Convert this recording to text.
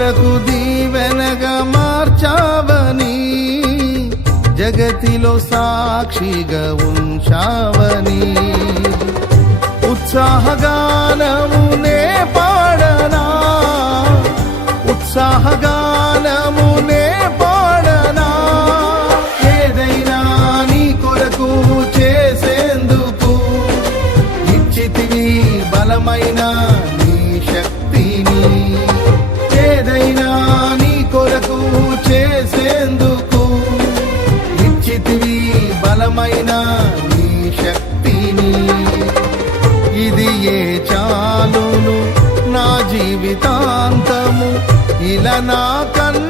అనేకులకు దీవెనగా మార్చావని, జగతిలో సాక్షిగా ఉంచావని, ఉత్సాహగానమునే పాడనా, ఉత్సాహగానమునే పాడనా. ఏదైనా నీ కొరకు చేసేందుకు ఇచ్చితివి బలమైన నీ శక్తిని. ఏదైనా నీ కొరకు చేసేందుకు ఇచ్చితివి బలమైన నీ శక్తిని. ఇది ఏ చాలును నా జీవితాంతము ఇలా నా కన్ను